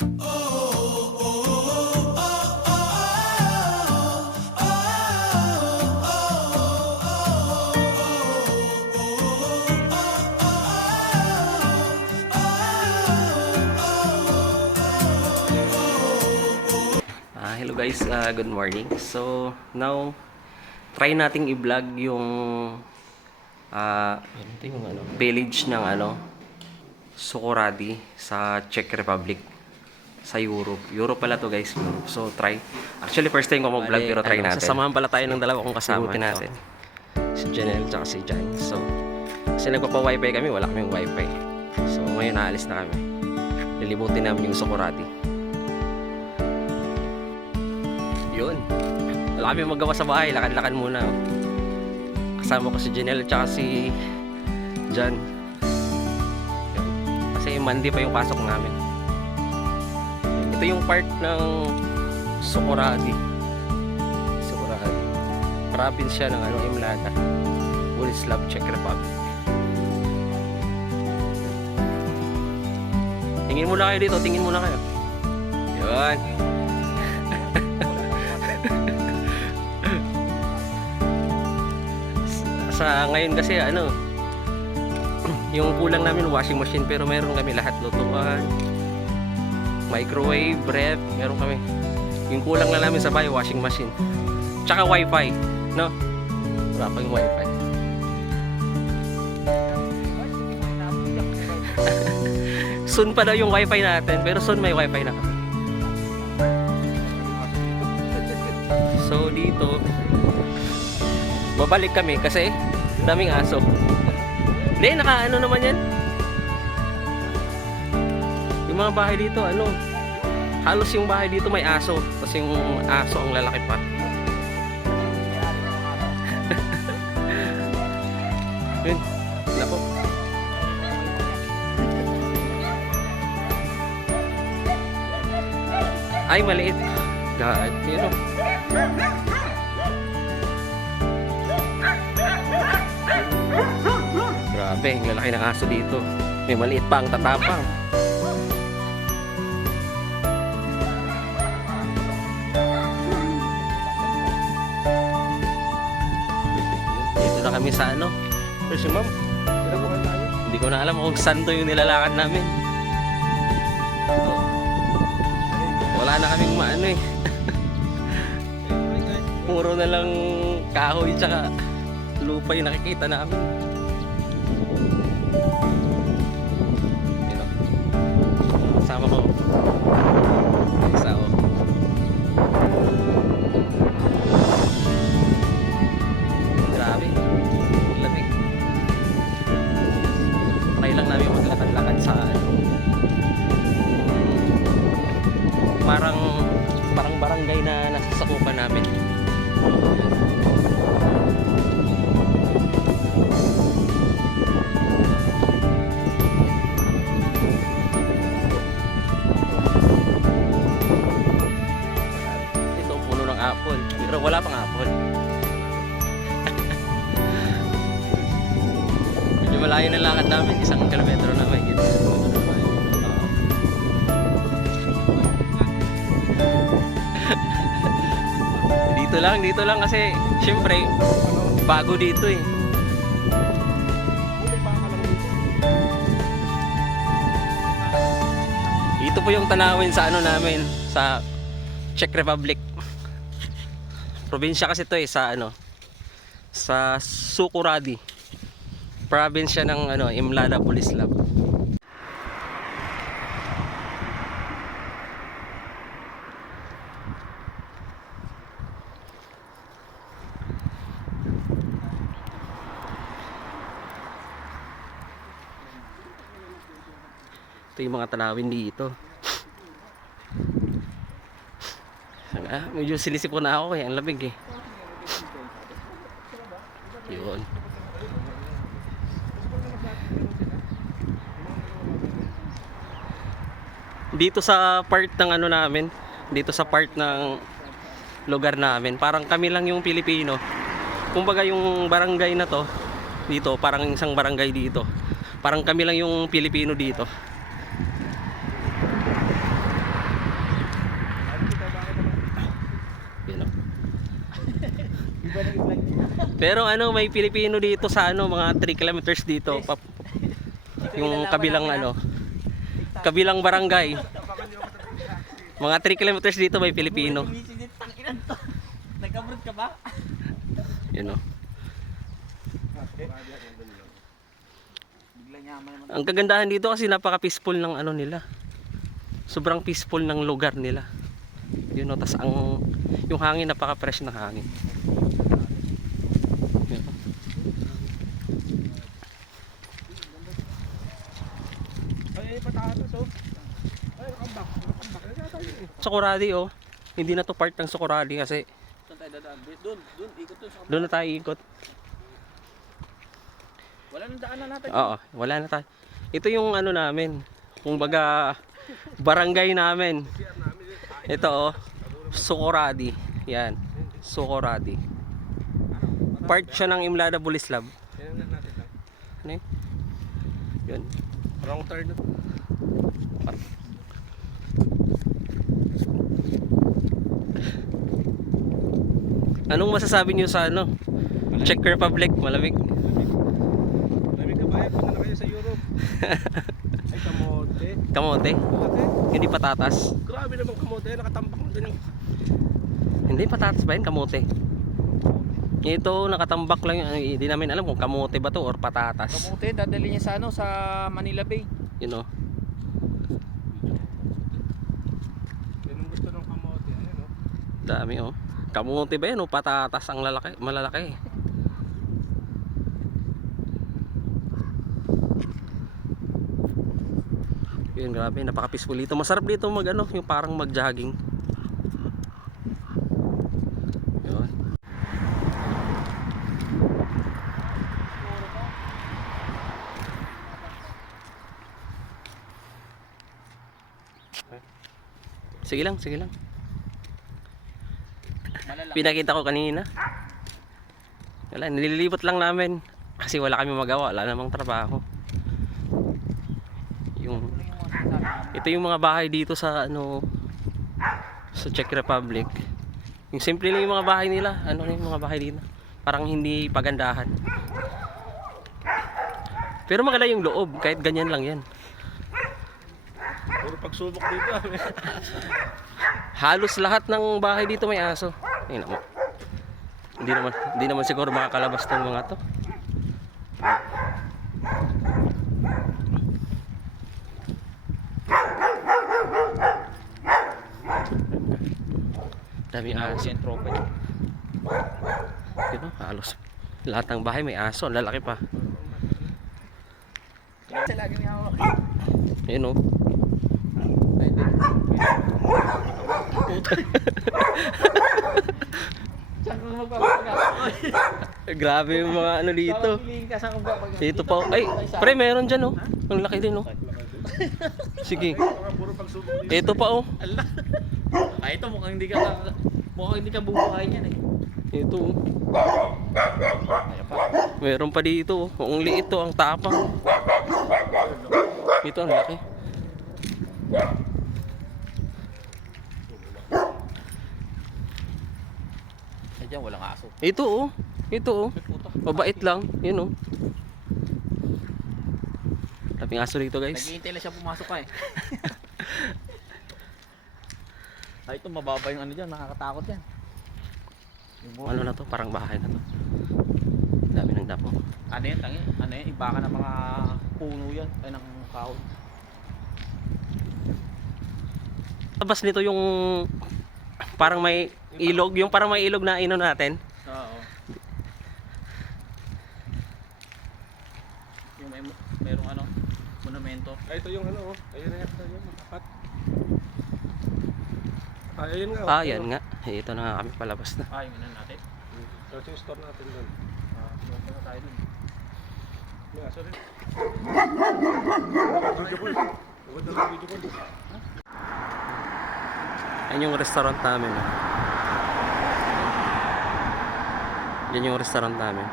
Hello guys, good morning. So now try nating i-vlog yung village ng Sukhoradi sa Czech Republic, sa Europe. Europe pala to guys, Europe. So try. Actually first time ko mag-vlog pero try natin. Sasamahan pala tayo ng dalawa kong kasama. Ikutin natin. Si Janelle at si Jan. So kasi nagpapa-wifi kami, wala kaming wifi. So ngayon naalis na kami. Lilibutin namin yung Sukhoradi. Yun. Wala kami magawa sa bahay. Lakad-lakad muna. Kasama ko si Janelle at si Jan. Yun. Kasi Monday pa yung pasok namin. Ito yung part ng Sukhoradi. Sukhoradi. Province siya ng Imlada. Władysław, Czech Republic. Tingin muna kayo dito. Tingin muna kayo. Yun. Sa ngayon kasi yung kulang namin washing machine, pero meron kami lahat, lutuan, microwave, ref, meron kami. Yung kulang na namin sa bahay, washing machine, tsaka wifi, no? Wala pa yung wifi. Soon pa daw yung wifi natin, pero soon may wifi na kami. So dito babalik kami kasi daming aso. Hindi, nakaano naman yan. Yung mga bahay dito, halos yung bahay dito may aso. Tapos yung aso ang lalaki pa. Yun, nako. Ay, maliit. God, yun o. Grabe, ang lalaki ng aso dito. May maliit pa ang tatapang. Dito na kami sa Where's your mom? Hindi ko na alam kung saan to yung nilalakad namin. Wala na kaming puro na lang kahoy tsaka lupa yung nakikita namin. Sama ko isa o. Grabe, lamig. Try lang namin maglakad-lakad sa parang barangay na nasasakupan namin. Ito puno ng apple, pero wala pang apple. Medyo malayo na lakad namin, 1 kilometro na may gito. Dito lang kasi syempre bago dito eh. Ito po yung tanawin sa namin sa Czech Republic. Probinsya kasi ito eh sa Sukhoradi. Probinsya ng Imlada, Władysław. Ito yung mga tanawin dito. Medyo sinisipon na ako ang lamig eh. Yun. Dito sa part ng namin, dito sa part ng lugar namin, parang kami lang yung Pilipino. Kumbaga yung barangay na to, dito, parang isang barangay dito. Parang kami lang yung Pilipino dito. Pero ano, may Pilipino dito sa ano, mga 3 kilometers dito. Yung kabilang ano, kabilang barangay. Mga 3 kilometers dito may Pilipino. Nagkabrod ka ba? Yun o. Biglang yaman naman. Ang kagandahan dito kasi napaka-peaceful ng ano nila. Sobrang peaceful ng lugar nila. Yun o, tas ang yung hangin napaka-fresh ng hangin. Yun o. Ay, patatas oh. Ay, nakambak. Socoradi oh. Hindi na to part ng Socoradi kasi Saan tayo dadaan? Doon, ikot doon sa doon na tayo ikot. Wala nang daanan natin. Oo, wala na tayo. Ito yung ano namin. Kung baga barangay namin. Ito oh. Socoradi. Yan. Socoradi. Part siya ng Imlada Bulislab. Yan natin lang. Ano yun? Yun. Wrong turn. Anong masasabi niyo sa ano? Czech Republic, malamig. Lamig na bayan, punta na kayo sa Europe. Ay, kamote. Kamote, Kamote? hindi patatas. Grabe naman kamote, nakatambak mo din yung... Hindi patatas ba yun? Kamote. Ito nakatambak lang yun. Hindi namin alam kung kamote ba to or patatas. Kamote, dadali niya sa ano, sa Manila Bay. Yun o. Yan ang gusto ng kamote. Ano, no? Dami o. Kamote ba yun o patatas ang lalaki, malalaki. Yun, grabe, napaka-peaceful dito. Masarap dito mag ano, yung parang mag-jogging. Yun. Sige lang, sige lang. Malalaki. Pinakita ko kanina. Wala, nililibot lang namin. Kasi wala kami magawa, wala namang trabaho. Ito yung mga bahay dito sa ano, sa Czech Republic. Yung simple lang yung mga bahay nila. Ano yung mga bahay dito? Parang hindi pagandahan. Pero maganda yung loob, kahit ganyan lang yan. Puro pagsubok dito. Halos lahat ng bahay dito may aso. Tingnan mo. Hindi naman siguro makakalabas tong mga to. Dami aso. Sentro pa yun. Yun o, halos lahat ng bahay may aso. Ang lalaki pa. Kasi lagi may hawak. Yun o. Saan ka magpapagal? Grabe yung mga ano dito. Saan ka magpapagal? Dito pa. Ay, pre, meron dyan o. Ang laki din o. Sige. Puro pagsubok dito. Ito pa o. Allah. Ay, ito mukhang hindi ka bubuhayin yan eh. Ito o. Kaya pa. Meron pa dito o. Ang liit to, ang tapang. Ito ang laki. Ay, dyan walang aso. Ito o. Ito o. Puto. Mabait lang. Yun o. Daming aso dito guys. Naghihintay lang siya pumasok ka eh. Ay, ito mababa yung ano dyan, nakakatakot yan. Yung Ano na to? Parang bahay na to. Dami ng damo. Ano yan, tangi? Ano yan? Iba ka ng mga puno yan. Ay, ng kahoy. Labas nito yung parang may ilog. Yung parang may ilog na ino natin. Oo. Yung merong ano, monumento. Ay, ito yung ano oh. Ayun na yan. Ayun, makapat. Ay, ayun nga. Ah, yan nga. Ito na nga kami palabas na. Ah, yung ano natin. Ito yung store natin doon. Doon na tayo dun. May aso rin. Video call. Maganda ng video call. Yan yung restaurant namin. Yan yung restaurant namin.